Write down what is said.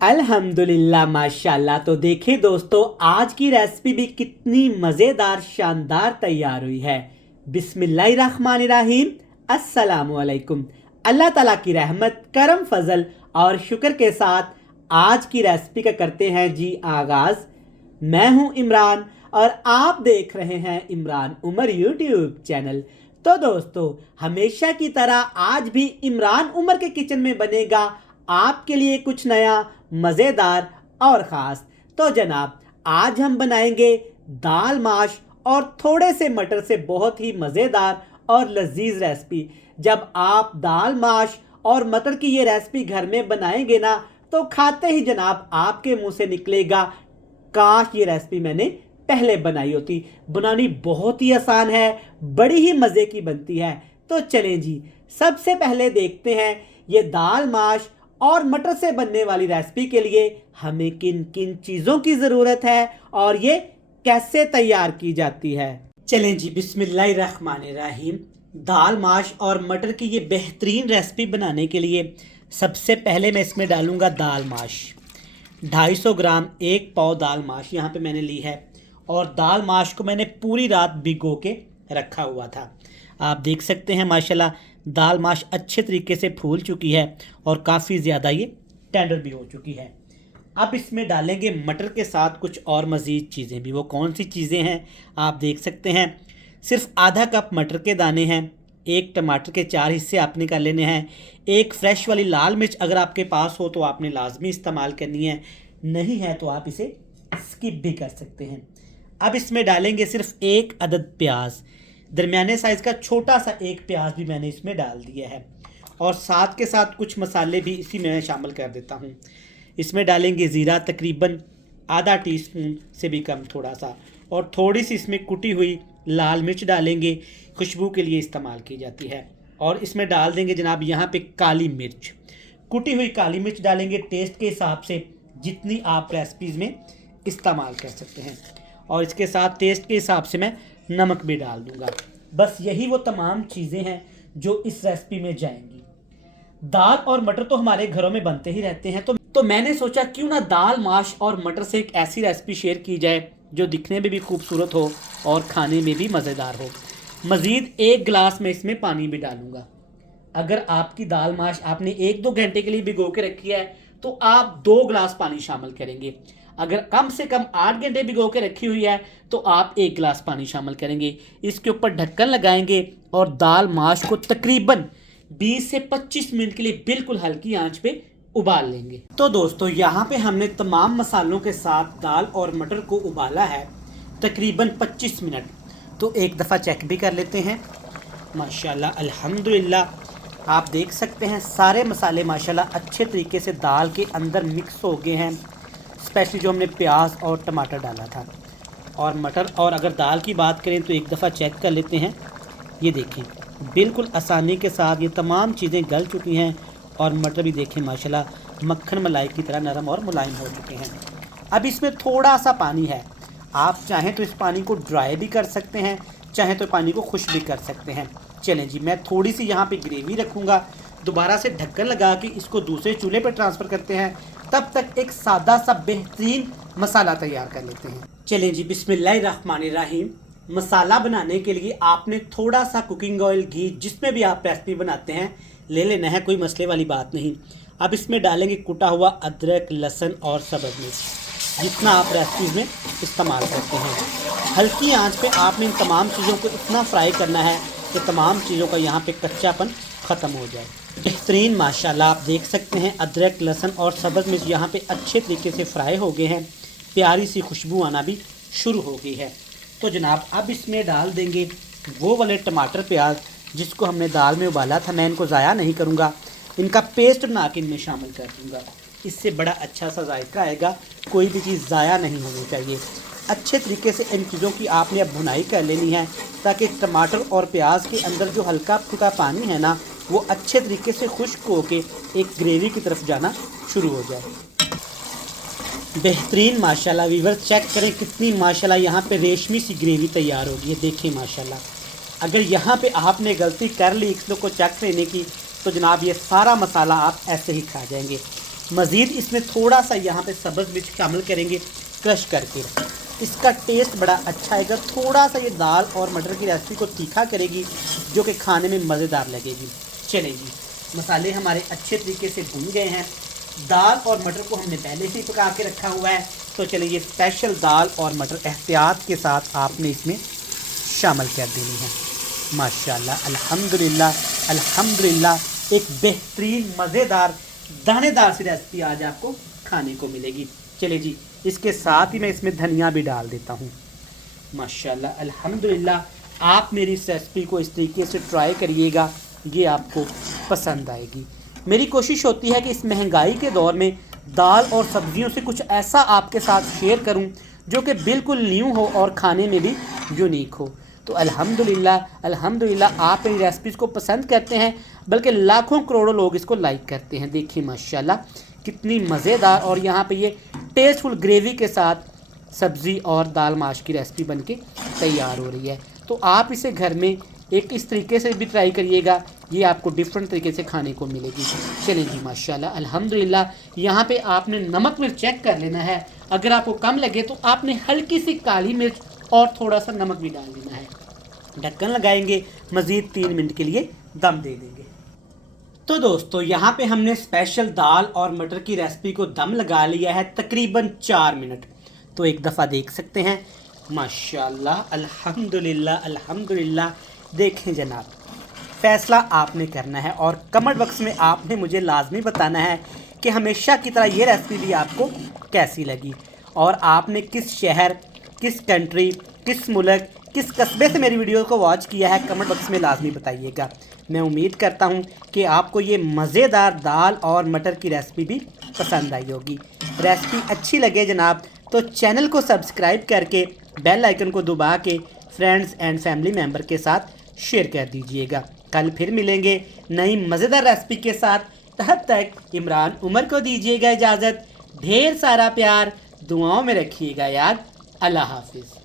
अल्हम्दुलिल्लाह माशाल्लाह। तो देखिए दोस्तों, आज की रेसिपी भी कितनी मज़ेदार शानदार तैयार हुई है। बिस्मिल्लाहिर्रहमानिर्रहीम। अस्सलामुअलैकुम। अल्लाह ताला की रहमत करम फजल और शुक्र के साथ आज की रेसिपी का करते हैं जी आगाज़। मैं हूं इमरान और आप देख रहे हैं इमरान उमर यूट्यूब चैनल। तो दोस्तों, हमेशा की तरह आज भी इमरान उमर के किचन में बनेगा आपके लिए कुछ नया, मज़ेदार और ख़ास। तो जनाब, आज हम बनाएंगे दाल माश और थोड़े से मटर से बहुत ही मज़ेदार और लजीज रेसिपी। जब आप दाल माश और मटर की ये रेसिपी घर में बनाएंगे ना, तो खाते ही जनाब आपके मुंह से निकलेगा, काश ये रेसिपी मैंने पहले बनाई होती। बनानी बहुत ही आसान है, बड़ी ही मज़े की बनती है। तो चलें जी, सबसे पहले देखते हैं ये दाल माश और मटर से बनने वाली रेसिपी के लिए हमें किन किन चीज़ों की ज़रूरत है और ये कैसे तैयार की जाती है। चलें जी, बिस्मिल्लाहिर्रहमानिर्रहीम। दाल माश और मटर की ये बेहतरीन रेसिपी बनाने के लिए सबसे पहले मैं इसमें डालूँगा दाल माश। 250 ग्राम, एक पाव दाल माश यहाँ पे मैंने ली है। और दाल माश को मैंने पूरी रात भिगो के रखा हुआ था। आप देख सकते हैं माशाल्लाह दाल माश अच्छे तरीके से फूल चुकी है और काफ़ी ज़्यादा ये टेंडर भी हो चुकी है। अब इसमें डालेंगे मटर के साथ कुछ और मज़ीद चीज़ें भी। वो कौन सी चीज़ें हैं आप देख सकते हैं। सिर्फ आधा कप मटर के दाने हैं, एक टमाटर के 4 हिस्से आपने कर लेने हैं, एक फ्रेश वाली लाल मिर्च अगर आपके पास हो तो आपने लाजमी इस्तेमाल करनी है, नहीं है तो आप इसे स्किप भी कर सकते हैं। अब इसमें डालेंगे सिर्फ एक अदद प्याज, दरमियाने साइज़ का छोटा सा एक प्याज भी मैंने इसमें डाल दिया है। और साथ के साथ कुछ मसाले भी इसी में शामिल कर देता हूँ। इसमें डालेंगे ज़ीरा, तकरीबन आधा टीस्पून से भी कम थोड़ा सा, और थोड़ी सी इसमें कुटी हुई लाल मिर्च डालेंगे, खुशबू के लिए इस्तेमाल की जाती है। और इसमें डाल देंगे जनाब यहाँ पे काली मिर्च, कुटी हुई काली मिर्च डालेंगे टेस्ट के हिसाब से, जितनी आप रेसिपीज़ में इस्तेमाल कर सकते हैं। और इसके साथ टेस्ट के हिसाब से मैं नमक भी डाल दूंगा। बस यही वो तमाम चीज़ें हैं जो इस रेसिपी में जाएंगी। दाल और मटर तो हमारे घरों में बनते ही रहते हैं, तो मैंने सोचा क्यों ना दाल माश और मटर से एक ऐसी रेसिपी शेयर की जाए जो दिखने में भी खूबसूरत हो और खाने में भी मज़ेदार हो। मज़ीद एक गिलास में इसमें पानी भी डालूंगा। अगर आपकी दाल माश आपने 1-2 घंटे के लिए भिगो के रखी है तो आप 2 गिलास पानी शामिल करेंगे। अगर कम से कम 8 घंटे भिगो के रखी हुई है तो आप 1 गिलास पानी शामिल करेंगे। इसके ऊपर ढक्कन लगाएंगे और दाल माश को तकरीबन 20 से 25 मिनट के लिए बिल्कुल हल्की आंच पे उबाल लेंगे। तो दोस्तों, यहाँ पे हमने तमाम मसालों के साथ दाल और मटर को उबाला है तकरीबन 25 मिनट। तो एक दफ़ा चेक भी कर लेते हैं। माशाल्लाह अल्हम्दुलिल्लाह आप देख सकते हैं सारे मसाले माशाल्लाह अच्छे तरीके से दाल के अंदर मिक्स हो गए हैं, स्पेशली जो हमने प्याज और टमाटर डाला था और मटर। और अगर दाल की बात करें तो एक दफ़ा चेक कर लेते हैं। ये देखें बिल्कुल आसानी के साथ ये तमाम चीज़ें गल चुकी हैं और मटर भी देखें माशाल्लाह मक्खन मलाई की तरह नरम और मुलायम हो चुके हैं। अब इसमें थोड़ा सा पानी है, आप चाहें तो इस पानी को ड्राई भी कर सकते हैं, चाहें तो पानी को खुश्क भी कर सकते हैं। चलें जी, मैं थोड़ी सी यहाँ पे ग्रेवी रखूँगा। दोबारा से ढक्कन लगा के इसको दूसरे चूल्हे पर ट्रांसफ़र करते हैं। तब तक एक सादा सा बेहतरीन मसाला तैयार कर लेते हैं। चलें जी, बिस्मिल्लाहिर्रहमानिर्रहीम। मसाला बनाने के लिए आपने थोड़ा सा कुकिंग ऑयल, घी, जिसमें भी आप रेसिपी बनाते हैं ले लेना है, कोई मसले वाली बात नहीं। अब इसमें डालेंगे कुटा हुआ अदरक, लहसुन और सब्ज़ मिर्च, जितना आप रेसिपीज़ में इस्तेमाल करते हैं। हल्की आंच पे आपने इन तमाम चीज़ों को इतना फ्राई करना है कि तमाम चीज़ों का यहाँ पे कच्चापन ख़त्म हो जाए। बेहतरीन माशाल्लाह आप देख सकते हैं अदरक, लहसुन और सब्ज़ मिर्च यहाँ पे अच्छे तरीके से फ्राई हो गए हैं, प्यारी सी खुशबू आना भी शुरू हो गई है। तो जनाब, अब इसमें डाल देंगे वो वाले टमाटर प्याज जिसको हमने दाल में उबाला था। मैं इनको ज़ाया नहीं करूँगा, इनका पेस्ट बना के इनमें शामिल कर दूँगा। इससे बड़ा अच्छा सा जायका आएगा, कोई भी चीज़ ज़ाया नहीं होनी चाहिए। अच्छे तरीके से इन चीज़ों की आपने अब भुनाई कर लेनी है ताकि टमाटर और प्याज के अंदर जो हल्का फुल्का पानी है ना, वो अच्छे तरीके से खुश्क होके एक ग्रेवी की तरफ जाना शुरू हो जाए। बेहतरीन माशाल्लाह वीवर्स, चेक करें कितनी माशाल्लाह यहाँ पे रेशमी सी ग्रेवी तैयार होगी है। देखें माशाल्लाह, अगर यहाँ पे आपने गलती कर ली इसको चेक लेने की तो जनाब ये सारा मसाला आप ऐसे ही खा जाएंगे। मज़ीद इसमें थोड़ा सा यहाँ पे सब्ज़ मिर्च शामिल करेंगे क्रश करके। इसका टेस्ट बड़ा अच्छा आएगा। थोड़ा सा ये दाल और मटर की रेसिपी को तीखा करेगी, जो कि खाने में मज़ेदार लगेगी। चलें जी, मसाले हमारे अच्छे तरीके से भून गए हैं। दाल और मटर को हमने पहले से ही पका के रखा हुआ है। तो चलिए, ये स्पेशल दाल और मटर एहतियात के साथ आपने इसमें शामिल कर देनी है। माशाल्लाह, अल्हम्दुलिल्लाह अल्हम्दुलिल्लाह, एक बेहतरीन मज़ेदार दानेदार सी रेसिपी आज आपको खाने को मिलेगी। चलिए जी, इसके साथ ही मैं इसमें धनिया भी डाल देता हूँ। माशाल्लाह अल्हम्दुलिल्लाह, आप मेरी इस रेसिपी को इस तरीके से ट्राई करिएगा, ये आपको पसंद आएगी। मेरी कोशिश होती है कि इस महंगाई के दौर में दाल और सब्जियों से कुछ ऐसा आपके साथ शेयर करूं जो कि बिल्कुल न्यू हो और खाने में भी यूनिक हो। तो अल्हम्दुलिल्लाह अल्हम्दुलिल्लाह, आप मेरी रेसिपीज़ को पसंद करते हैं, बल्कि लाखों करोड़ों लोग इसको लाइक करते हैं। देखिए माशाल्लाह, कितनी मज़ेदार और यहाँ पे ये टेस्टफुल ग्रेवी के साथ सब्ज़ी और दाल माश की रेसिपी बनके तैयार हो रही है। तो आप इसे घर में एक इस तरीके से भी ट्राई करिएगा, ये आपको डिफरेंट तरीके से खाने को मिलेगी। चलें जी, माशाल्लाह अल्हम्दुलिल्लाह, यहाँ पे आपने नमक मिर्च चेक कर लेना है। अगर आपको कम लगे तो आपने हल्की सी काली मिर्च और थोड़ा सा नमक भी डाल देना है। ढक्कन लगाएंगे, मज़ीद 3 मिनट के लिए दम दे देंगे। तो दोस्तों, यहाँ पे हमने स्पेशल दाल और मटर की रेसिपी को दम लगा लिया है तकरीबन 4 मिनट। तो एक दफ़ा देख सकते हैं। माशाल्लाह अल्हम्दुलिल्लाह अल्हम्दुलिल्लाह। देखें जनाब, फ़ैसला आपने करना है और कमेंट बॉक्स में आपने मुझे लाजमी बताना है कि हमेशा की तरह ये रेसिपी भी आपको कैसी लगी, और आपने किस शहर, किस कंट्री, किस मुल्क, किस कस्बे से मेरी वीडियो को वॉच किया है, कमेंट बॉक्स में लाजमी बताइएगा। मैं उम्मीद करता हूँ कि आपको ये मज़ेदार दाल और मटर की रेसिपी भी पसंद आई होगी। रेसिपी अच्छी लगे जनाब तो चैनल को सब्सक्राइब करके बेल आइकन को दबा के फ्रेंड्स एंड फैमिली मेम्बर के साथ शेयर कर दीजिएगा। कल फिर मिलेंगे नई मज़ेदार रेसिपी के साथ। तब तक इमरान उमर को दीजिएगा इजाज़त। ढेर सारा प्यार दुआओं में रखिएगा याद। अल्लाह हाफिज़।